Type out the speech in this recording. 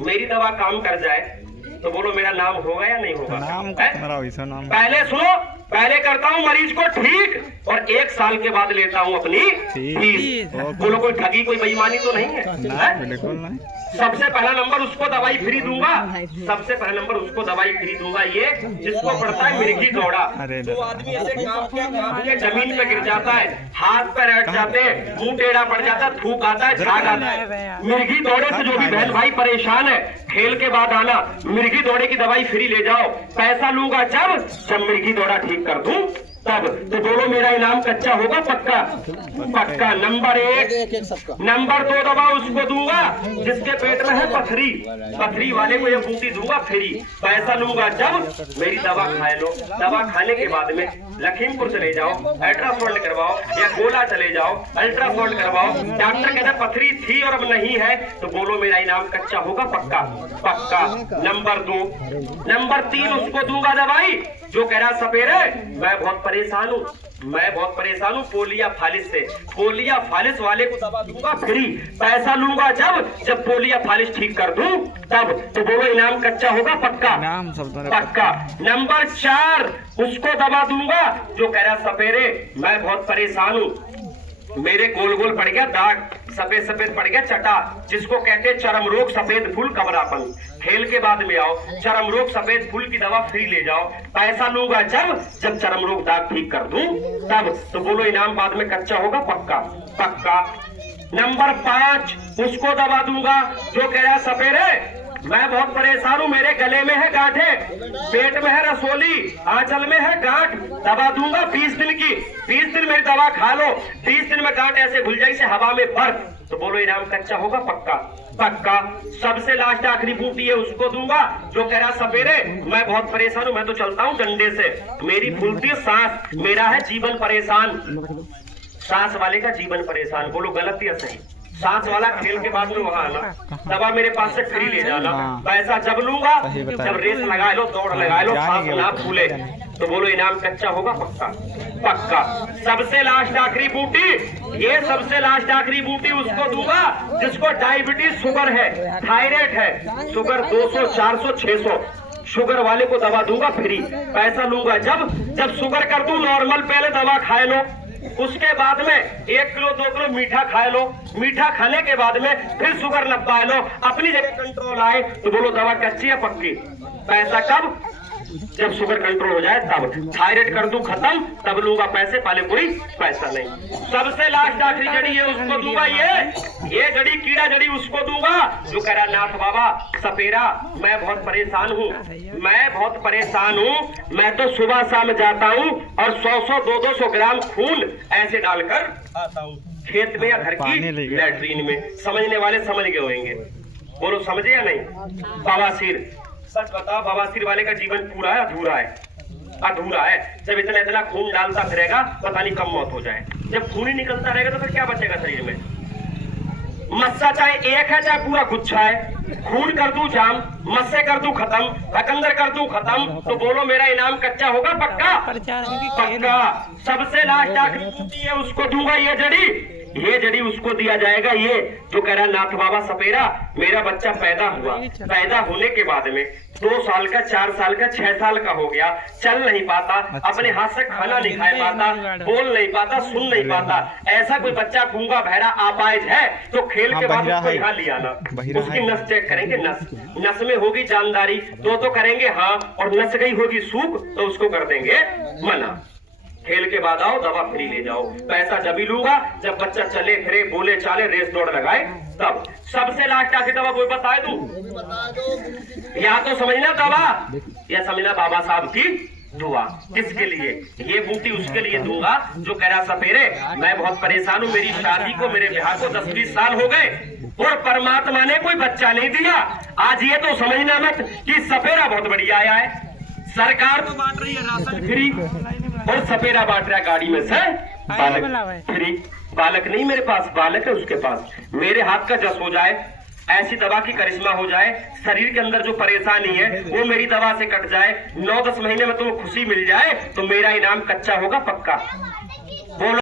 मेरी दवा काम कर जाए तो बोलो मेरा नाम होगा या नहीं होगा? नाम पहले सुनो, पहले करता हूँ मरीज को ठीक और 1 साल के बाद लेता हूँ अपनी फीस। बोलो कोई ठगी कोई बेईमानी तो नहीं है? बिल्कुल नहीं। सबसे पहला नंबर उसको दवाई फ्री दूंगा, सबसे पहला नंबर उसको दवाई फ्री दूंगा ये जिसको पड़ता है मिर्गी दौड़ा। जो आदमी ऐसे कांप के जमीन पे गिर जाता है, हाथ पैर हट जाते हैं, मुंह टेढ़ा पड़ जाता है, थूक आता है, झाग आता है। मिर्गी दौड़े से जो भी बहन भाई परेशान है, खेल के बाद आना, मिर्गी दौड़े की दवाई फ्री ले जाओ। पैसा लूंगा जब मिर्गी दौड़ा ठीक कर दूं तब। तो बोलो मेरा इनाम कच्चा होगा पक्का? पक्का। नंबर 1। नंबर 2 दवा उसको दूंगा जिसके पेट में है पथरी, पथरी वाले को ये बूटी दूंगा फ्री। पैसा लूंगा जब मेरी दवा खाए लो। दवा खाने के बाद में लखीमपुर चले जाओ, अल्ट्रासाउंड करवाओ, या गोला चले जाओ, अल्ट्रासाउंड करवाओ। डॉक्टर कहता पथरी थी और अब नहीं है, तो बोलो मेरा इनाम कच्चा होगा पक्का? पक्का। नंबर 2। नंबर 3 उसको दूंगा दवाई जो कह रहा सपेरे मैं बहुत परेशान हूँ, मैं बहुत परेशान हूँ पोलिया फालिस से। पोलिया फालिस वाले को दवा दूंगा फ्री। पैसा लूंगा जब पोलिया फालिस ठीक कर दूं तब। तो बोलो इनाम कच्चा होगा पक्का? पक्का। नंबर 4 उसको दवा दूंगा जो कह रहा सपेरे मैं बहुत परेशान हूँ, मेरे गोल गोल पड़ गया दाग, सफेद सफेद पड़ गया चटा, जिसको कहते हैं चरम रोग सफेद फूल कमरापन। खेल के बाद में आओ, चरम रोग सफेद फूल की दवा फ्री ले जाओ। पैसा लूंगा जब चरम रोग दाग ठीक कर दूं तब। तो बोलो इनाम बाद में कच्चा होगा पक्का? पक्का। नंबर 5 उसको दवा दूंगा जो कह रहा सपेरे मैं बहुत परेशान हूँ, मेरे गले में है गांठे, पेट में है रसोली, आंचल में है गांठ। दवा दूंगा 20 दिन की, 20 दिन मेरी दवा खा लो, 20 दिन में गांठ ऐसे घुल जाए से हवा में बर्फ। तो बोलो इनाम कच्चा होगा पक्का? पक्का। सबसे लास्ट आखिरी बूटी है उसको दूंगा जो कह रहा सपेरे मैं बहुत परेशान हूँ, मैं तो चलता हूँ डंडे से, मेरी फूलती है सांस, मेरा है जीवन परेशान। सांस वाले का जीवन परेशान, बोलो गलत या सही? सांस वाला खेल के बाद में वहां आना, दवा मेरे पास से फ्री ले जाना। पैसा जब लूंगा जब रेस लगा लो, दौड़ लगा लो, सांस ना फूले। तो बोलो इनाम कच्चा होगा पक्का? पक्का। सबसे लास्ट आखिरी बूटी, ये सबसे लास्ट आखिरी बूटी उसको दूंगा जिसको डायबिटीज शुगर है, थायराइड है, शुगर 200 400 600, शुगर वाले को दवा दूंगा फ्री। पैसा लूंगा जब शुगर कर दूं नॉर्मल, पहले दवा खाए लो, उसके बाद में 1 किलो 2 किलो मीठा खाए लो, मीठा खाने के बाद में फिर शुगर नपा लो, अपनी जगह कंट्रोल आए। तो बोलो दवा कच्ची है पक्की? पैसा कब? जब शुगर कंट्रोल हो जाए तब। थायराइड कर दूं खत्म तब लूंगा पैसे, पहले कोई पैसा नहीं। सबसे लास्ट आखिरी जड़ी है उसको दूंगा, ये जड़ी कीड़ा जड़ी उसको दूंगा जो कह रहा नाथ बाबा सपेरा मैं बहुत परेशान हूँ, मैं बहुत परेशान हूँ, मैं तो सुबह शाम जाता हूँ और 100 200 ग्राम खून ऐसे डालकर आता हूँ खेत में या घर की लैट्रीन में। समझने वाले समझ गए होंगे, बोलो समझे या नहीं? बवासीर, सच बताओ बवासीर वाले का जीवन पूरा है अधूरा है? अधूरा है। जब इतना खून डालता फिरेगा पता नहीं कब मौत हो जाए। जब खून ही निकलता रहेगा तो फिर क्या बचेगा शरीर में? मस्सा चाहे एक है चाहे पूरा गुच्छा है, खून कर दूं जाम, मस्से कर दूं खत्म, भकंदर कर दूं खत्म। तो बोलो मेरा इनाम कच्चा होगा पक्का? पक्का। सबसे लास्ट आखिरी बूटी है उसको दूंगा, ये जड़ी उसको दिया जाएगा, ये जो कह रहा नाथ बाबा सपेरा मेरा बच्चा पैदा हुआ, पैदा होने के बाद में 2 साल का 4 साल का 6 साल का हो गया, चल नहीं पाता, अपने हाथ से खाना नहीं खा पाता, बोल नहीं पाता, सुन नहीं पाता। ऐसा कोई बच्चा गूंगा बहरा अपाहिज है तो खेल के बाद उसको यहाँ ले आना, उसकी नस चेक करेंगे, नस में होगी जानदारी तो करेंगे हाँ, और नस गई होगी सूख तो उसको कर देंगे मना। खेल के बाद आओ दवा फ्री ले जाओ। पैसा जब ही लूंगा जब बच्चा चले फिरे बोले चाले रेस दौड़ लगाए तब। सबसे लास्ट आखिरी दवा कोई बताए दूं? या तो समझना दवा या समझना बाबा साहब की दुआ। किसके लिए? ये बूटी उसके लिए दूंगा जो कह रहा सपेरे मैं बहुत परेशान हूँ, मेरी शादी को मेरे ब्याह को 10-20 साल हो गए और परमात्मा ने कोई बच्चा नहीं दिया। आज ये तो समझना मत कि सपेरा बहुत बढ़िया आया है, सरकार तो बांट रही है राशन फ्री और सपेरा बांट रहा है गाड़ी में से बालक फ्री। बालक नहीं मेरे पास, बालक है उसके पास। मेरे हाथ का जस हो जाए, ऐसी दवा की करिश्मा हो जाए, शरीर के अंदर जो परेशानी है वो मेरी दवा से कट जाए, 9-10 महीने में तुम्हें खुशी मिल जाए, तो मेरा इनाम कच्चा होगा पक्का? बोलो।